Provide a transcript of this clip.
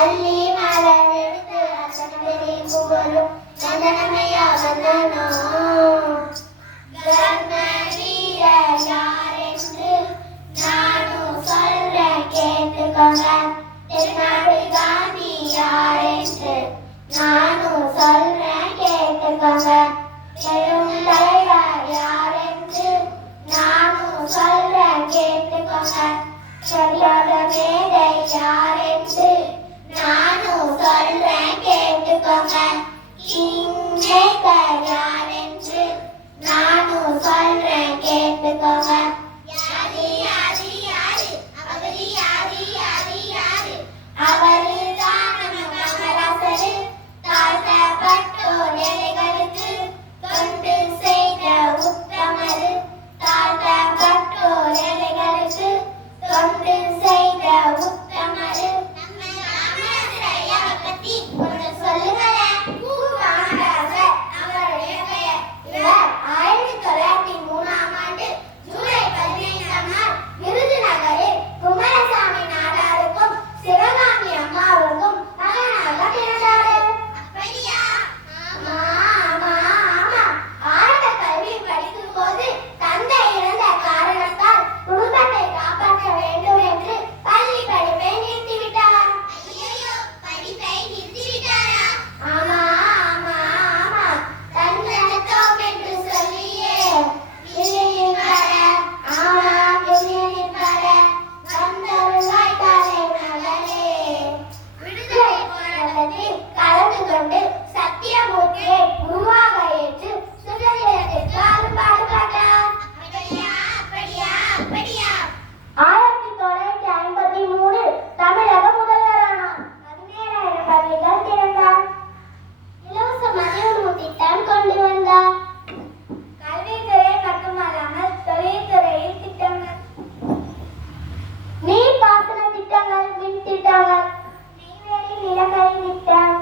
ಅಲ್ಲಿ ಮಾಲ ನಡೆದು ಅಸಂಬಲಿ ಮುಗಲು ಚಂದನಮಯ ಬಂದನೋ ഞാൻ ഇഞ്ചെ തരാനേ ಬಿಟ್ಟಿಟ್ಟಾಗ ನೀವೇಳಿ ನಿರಾಕರಿಸಿಟ್ಟಾಗ